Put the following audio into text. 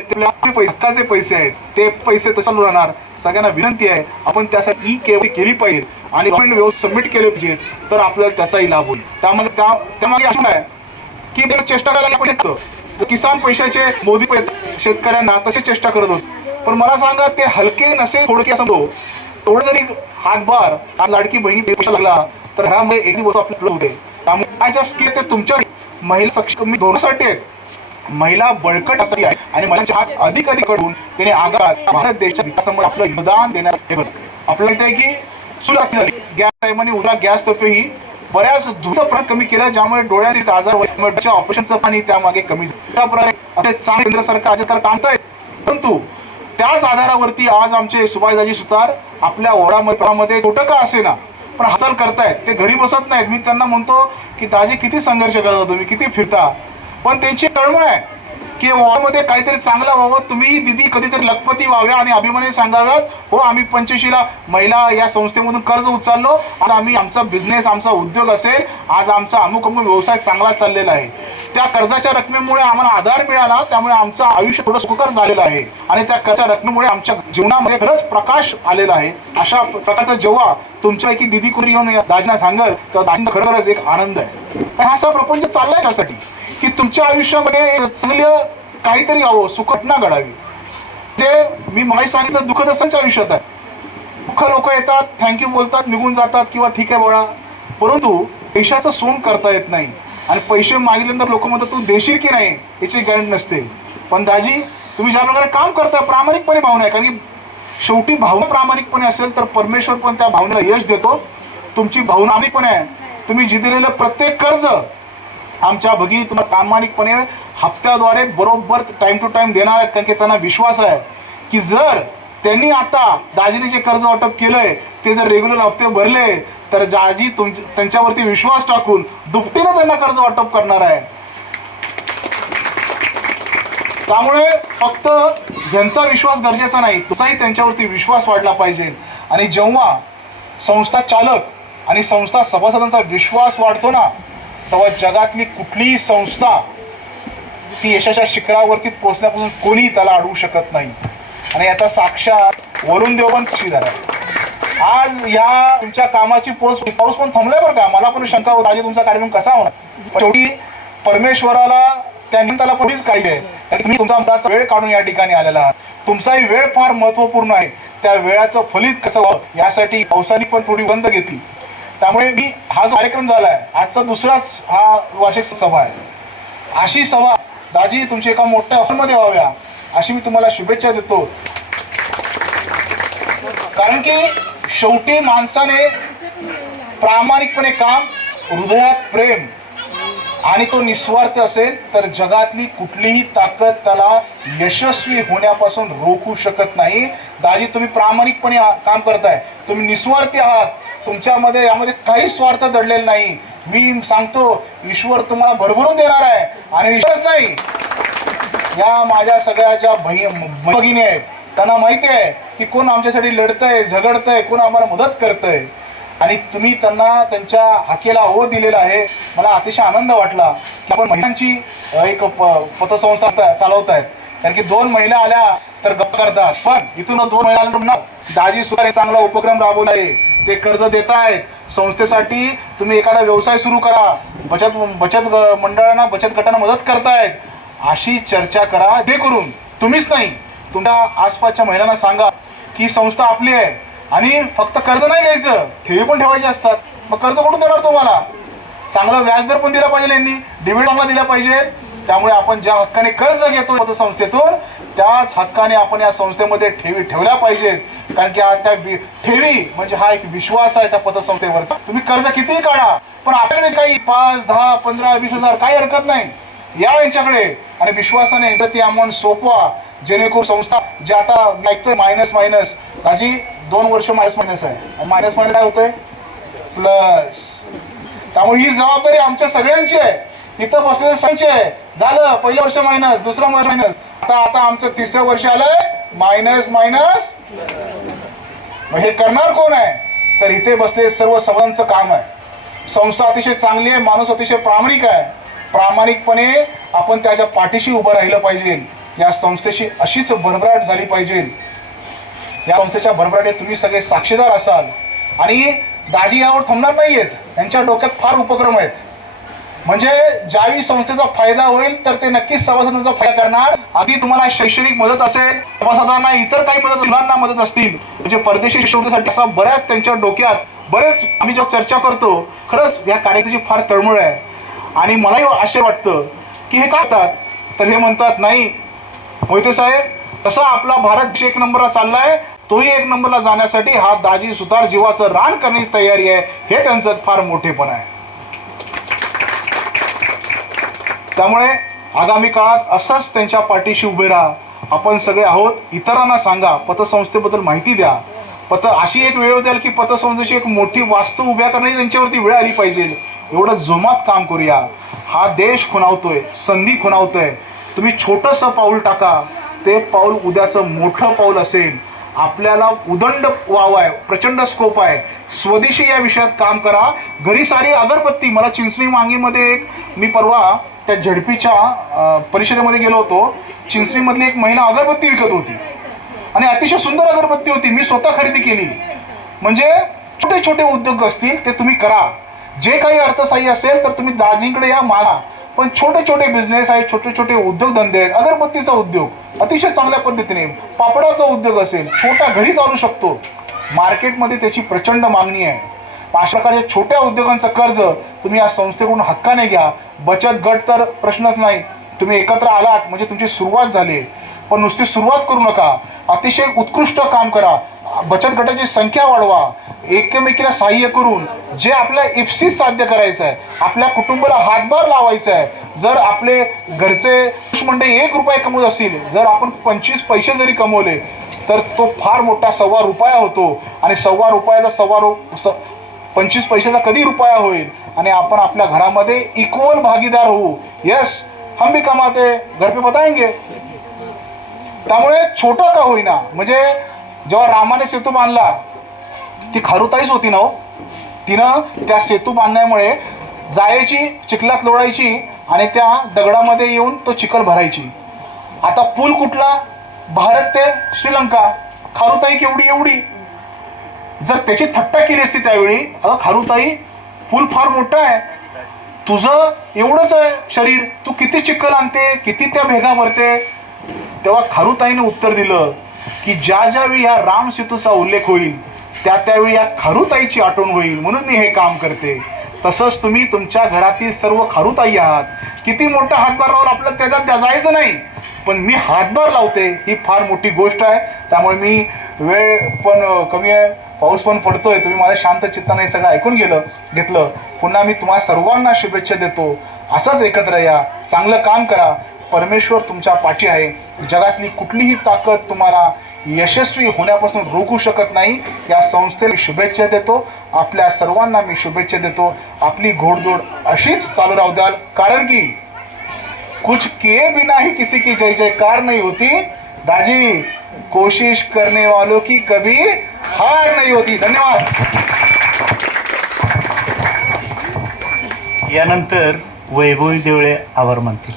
पैसे- हक्काचे पैसे आहेत ते पैसे तसं राहणार. सगळ्यांना विनंती आहे आपण त्यासाठी ई केवायसी केली पाहिजे आणि गव्हर्नमेंट सबमिट केले पाहिजे तर आपल्याला त्याचाही लाभ होईल. त्यामध्ये त्यामागे असं आहे की चेष्टा करायला पाहिजे किसान पैशाचे मोदी शेतकऱ्यांना तसे चेष्टा करत होते. पण मला सांगा ते हलके नसे थोडके असं तो थोडं जरी हातभार आज लाडकी बहिणी पैसा लागला तर घरामध्ये एक दिवस आपल्याला होते. त्यामुळे काय जास्त की ते तुमच्या महिला सक्षम मी धोरणासाठी आहेत. महिला बळकट असली आहे आणि महिलांचे हात अधिक अधिककडून त्याने आगार भारत देशाच्या विकासामध्ये आपलं योगदान देण्यात हे आपल्याला इथे आहे की सुरुवात झाली. गॅस टाईमाने उद्या गॅस तर्फे ही बऱ्याच धुचं प्रमाण कमी केलं ज्यामुळे डोळ्यातील आजार ऑपरेशनचं पाणी त्यामागे कमी झालं. चांगले केंद्र सरकार राज्य सरकार काम आहे परंतु त्याच आधारावरती आज आमचे सुभाषदाजी सुतार आपल्या ओढामध्ये छोटं का असेना पण हासल करतायत. ते घरी बसत नाहीत. मी त्यांना म्हणतो की दाजी किती संघर्ष करता तुम्ही? किती फिरता? पण त्यांची तळमळ आहे की वॉर्डमध्ये काहीतरी चांगलं व्हावं. तुम्ही दिदी कधीतरी लखपती व्हाव्या आणि अभिमाने सांगाव्यात. हो आम्ही पंचशीला महिला या संस्थेमधून कर्ज उचललो. आज आम्ही आमचा बिझनेस आमचा उद्योग असेल. आज आमचा अमुक अमुक व्यवसाय चांगला चाललेला आहे. त्या कर्जाच्या रकमेमुळे आम्हाला आधार मिळाला. त्यामुळे आमचं आयुष्य थोडं सुखकर झालेलं आहे. आणि त्या कर्जाच्या रकमेमुळे आमच्या जीवनामध्ये खरंच प्रकाश आलेला आहे. अशा प्रकारचा जेव्हा तुमच्यापैकी दिदी कोणी येऊन या दाजीना सांगल तर दाजींना खरोखरच एक आनंद आहे. हा असा प्रपंच चाललाय त्यासाठी. की तुमच्या आयुष्यामध्ये चांगलं काहीतरी यावं सुखटना घडावी. जे मी माही सांगितलं दुःख दसांच्या आयुष्यात आहे. दुःख लोक येतात थँक्यू बोलतात निघून जातात किंवा ठीक आहे बोळा. परंतु पैशाचं सोंग करता येत नाही. आणि पैसे मागितल्यानंतर लोक म्हणतात तू देशील की नाही? याची गॅरंटी नसते. पण दाजी तुम्ही ज्या प्रकारे काम करता प्रामाणिकपणे भावना आहे. कारण की शेवटी भावना प्रामाणिकपणे असेल तर परमेश्वर पण त्या भावनेला यश देतो. तुमची भावना प्रामाणिकपणे आहे. तुम्ही जिंकलेलं प्रत्येक कर्ज आमच्या भगिनी तुम्हाला प्रामाणिकपणे हप्त्याद्वारे बरोबर टाइम टू टाइम देणार आहेत कारण की त्यांना विश्वास आहे की जर त्यांनी आता दाजीने जे कर्ज वाटप केलंय ते जर रेग्युलर हप्ते भरले तर दाजी तुम त्यांच्यावरती विश्वास टाकून दुपटीनं त्यांना कर्ज वाटप करणार आहे. त्यामुळे फक्त यांचा विश्वास गरजेचा नाही तसाही त्यांच्यावरती विश्वास वाढला पाहिजे. आणि जेव्हा संस्था चालक आणि संस्था सभासदांचा विश्वास वाढतो ना तेव्हा जगातली कुठलीही संस्था ती यशाच्या शिखरावरती पोचण्यापासून कोणी त्याला अडवू शकत नाही. आणि याचा साक्षात वरुण देव पण साक्षी झाला आज या तुमच्या कामाची पोच पाऊस पण थांबलाय बरं का? मला पण शंका होत आज तुमचा कार्यक्रम कसा होणार? शेवटी परमेश्वराला त्यांनी त्याला कोणीच काही तुम्ही तुमचा वेळ काढून या ठिकाणी आलेला आहात. तुमचाही वेळ फार महत्त्वपूर्ण आहे. त्या वेळाचं फलित कसं व्हावं? यासाठी पावसाने पण थोडी बंद घेतली. त्यामुळे मी हा जो कार्यक्रम झालाय. आजचा दुसराच हा वार्षिक सभा आहे. अशी सभा दाजी तुमची एका मोठ्या हॉलमध्ये व्हाव्या अशी मी तुम्हाला शुभेच्छा देतो. कारण की शेवटी माणसाने प्रामाणिकपणे काम हृदयात प्रेम आणि तो निस्वार्थ असेल तर जगातली कुठलीही ताकद त्याला यशस्वी होण्यापासून रोखू शकत नाही. दाजी तुम्ही प्रामाणिकपणे काम करताय. तुम्ही निस्वार्थी आहात. तुमच्यामध्ये यामध्ये काही स्वार्थ दडलेला नाही. मी सांगतो ईश्वर तुम्हाला भरभरून देणार आहे. आणि विश्वास नाही. या माझ्या सगळ्या ज्या भगिनी आहेत त्यांना माहिती आहे की कोण आमच्यासाठी लढतंय झगडतंय कोण आम्हाला मदत करतंय. आणि तुम्ही त्यांना त्यांच्या हाकेला हो दिलेला आहे. मला अतिशय आनंद वाटला की आपण महिलांची एक प- पतसंस्था चालवत आहेत कारण की दोन महिला आल्या तर गप्प करतात. पण इथून दोन महिला दाजी सुद्धा एक चांगला उपक्रम राबवला आहे ते कर्ज देत आहेत संस्थेसाठी तुम्ही एखादा व्यवसाय सुरू करा. बचत बचत मंडळांना बचत गटांना मदत करतायत. अशी चर्चा करा. जे करून तुम्हीच नाही तुमच्या आसपासच्या महिलांना सांगा की संस्था आपली आहे. आणि फक्त कर्ज नाही घ्यायचं ठेवी पण ठेवायचे असतात. मग कर्ज कुठून देणार तुम्हाला? चांगलं व्याजदर पण दिला पाहिजे यांनी. डिव्हिड चांगला दिला पाहिजे. त्यामुळे आपण ज्या हक्काने कर्ज घेतो पतसंस्थेतून त्याच हक्काने आपण या संस्थेमध्ये ठेवी ठेवल्या पाहिजेत. कारण की त्या ठेवी म्हणजे हा एक विश्वास आहे त्या पतसंस्थेवरचा. तुम्ही कर्ज कितीही काढा पण आपल्याकडे काही पाच दहा पंधरा वीस हजार काही हरकत नाही. या यांच्याकडे. आणि विश्वासाने एकदा ती अमाऊंट सोपवा. जेणेकरून संस्था जे आता ऐकतोय मायनस मायनस. माझी दोन वर्ष मायनस मायनस आहे. आणि मायनस मायनस काय होतंय? प्लस त्यामुळे ही जबाबदारी आमच्या सगळ्यांची आहे. इथं बसलेल्या सगळ्यांची आहे. झालं. पहिलं वर्ष मायनस दुसरं वर्ष मायनस आता आता आमचं तिसरं वर्ष आलंय. मायनस मायनस मग हे करणार कोण आहे? तर इथे बसले सर्व सगळ्यांचं काम आहे. संस्था अतिशय चांगली आहे. माणूस अतिशय प्रामाणिक आहे. प्रामाणिकपणे आपण त्याच्या पाठीशी उभं राहिलं पाहिजे. या संस्थेची अशीच भरभराट झाली पाहिजे. या संस्थेच्या भरभराटीत तुम्ही सगळे साक्षीदार असाल. आणि दाजी यावर थांबणार नाही आहेत त्यांच्या डोक्यात फार उपक्रम आहेत. म्हणजे ज्यावेळी संस्थेचा फायदा होईल तर ते नक्कीच सभासदांचा फायदा करणार. आधी तुम्हाला शैक्षणिक मदत असेल सभासदांना इतर काही मदत मुलांना मदत असतील. म्हणजे परदेशी शिष्यवृत्तीसाठी असा बऱ्याच त्यांच्या डोक्यात बरेच आम्ही जेव्हा चर्चा करतो खरंच या कार्यक्रमाची फार तळमळ आहे. आणि मलाही आश्चर्य वाटतं की हे करतात? तर हे म्हणतात नाही मोहिते साहेब तसा आपला भारत देश एक नंबरला चाललाय. तोही एक नंबरला जाण्यासाठी हा दाजी सुतार जीवाचं रान करण्याची तयारी आहे. हे त्यांचं फार मोठेपण आहे. त्यामुळे आगामी काळात असंच त्यांच्या पाठीशी उभे राहा. आपण सगळे आहोत. इतरांना सांगा. पतसंस्थेबद्दल माहिती द्या. पत अशी एक वेळ द्याल की पतसंस्थेची एक मोठी वास्तू उभ्या करण्याची त्यांच्यावरती वेळ आली पाहिजे. एवढं जोमात काम करूया. हा देश खुणावतोय. संधी खुणावतोय. तुम्ही छोटंसं पाऊल टाका. ते पाऊल उद्याचं मोठं पाऊल असेल. आपल्याला उदंड वाव आहे प्रचंड स्कोप आहे. स्वदेशी या विषयात काम करा. घरी सारी अगरबत्ती. मला चिंचणी मांगीमध्ये एक मी परवा त्या झडपीच्या परिषदेमध्ये गेलो होतो. चिंचणीमधली एक महिला अगरबत्ती विकत होती. आणि अतिशय सुंदर अगरबत्ती होती. मी स्वतः खरेदी केली. म्हणजे छोटे छोटे उद्योग असतील ते तुम्ही करा. जे काही अर्थसहाय्य असेल तर तुम्ही दाजींकडे या मागा. पण छोटे छोटे बिझनेस आहे छोटे छोटे उद्योगधंदे आहेत. अगरबत्तीचा उद्योग अतिशय चांगल्या पद्धतीने. पापडाचा उद्योग असेल छोटा घरी चालू शकतो. मार्केटमध्ये त्याची प्रचंड मागणी आहे. अशा प्रकारच्या छोट्या उद्योगांचं कर्ज तुम्ही या संस्थेकडून हक्काने घ्या. बचत गट तर प्रश्नच नाही. तुम्ही एकत्र आलात म्हणजे तुमची सुरुवात झाली. पण नुसती सुरुवात करू नका. अतिशय उत्कृष्ट काम करा. बचत गटाची संख्या वाढवा एकमेकीला सहाय्य करून जे आपल्या इप्सित साध्य करायचं आहे आपल्या कुटुंबाला हातभार लावायचा आहे जर आपले घरचे पुरुष मंडळी एक रुपये कमवत असतील जर आपण पंचवीस पैसे जरी कमवले तर तो फार मोठा सव्वा रुपया होतो. आणि सव्वा रुपयाचा सव्वा रु स पंचवीस पैशाचा कधी रुपया होईल? आणि आपण आपल्या घरामध्ये इक्वल भागीदार होऊ. यस हम भी कमाते घर पे बताएंगे. त्यामुळे छोटं का होईना म्हणजे जेव्हा रामाने सेतू बांधला ती खारुताईच होती ना हो. तिनं त्या सेतू बांधण्यामुळे जायची चिखलात लोळायची आणि त्या दगडामध्ये येऊन तो चिखल भरायची. आता पूल कुठला? भारत ते श्रीलंका. खारुताई केवढी एवढी? जर त्याची थट्टा केली असती त्यावेळी अगं खारुताई पूल फार मोठं आहे. तुझं एवढंच आहे शरीर. तू किती चिखल आणते किती त्या भेगा भरते तेव्हा खारुताईने उत्तर दिलं की ज्या ज्यावेळी या राम सेतूचा उल्लेख होईल त्या त्यावेळी या खारुताईची आठवण होईल म्हणून मी हे काम करते. तसंच तुम्ही तुमच्या घरातील सर्व खारुताई आहात. किती मोठा हातभार लावून आपल्याला त्याच्यात त्या जायचं नाही. पण मी हातभार लावते ही फार मोठी गोष्ट आहे. त्यामुळे मी वेळ पण कमी आहे. पाऊस पण पडतोय. तुम्ही माझ्या शांत चित्ताने हे सगळं ऐकून गेलं घेतलं. पुन्हा मी तुम्हाला सर्वांना शुभेच्छा देतो. असंच एकत्र या. चांगलं काम करा. परमेश्वर तुमच्या पाठी आहे. जगातली कुठलीही ताकद तुम्हाला यशस्वी होण्यापासून रोखू शकत नाही. या संस्थेला मी शुभेच्छा देतो. आपल्या सर्वांना मी शुभेच्छा देतो. आपली घोडदौड अशीच चालू राहू द्याल. कारण की कुछ किए बिना ही किसी की जय जयकार नाही होती. दाजी कोशिश करने वालों की कभी हार नाही होती. धन्यवाद. यानंतर वैभवी देवळे आभार मानतील.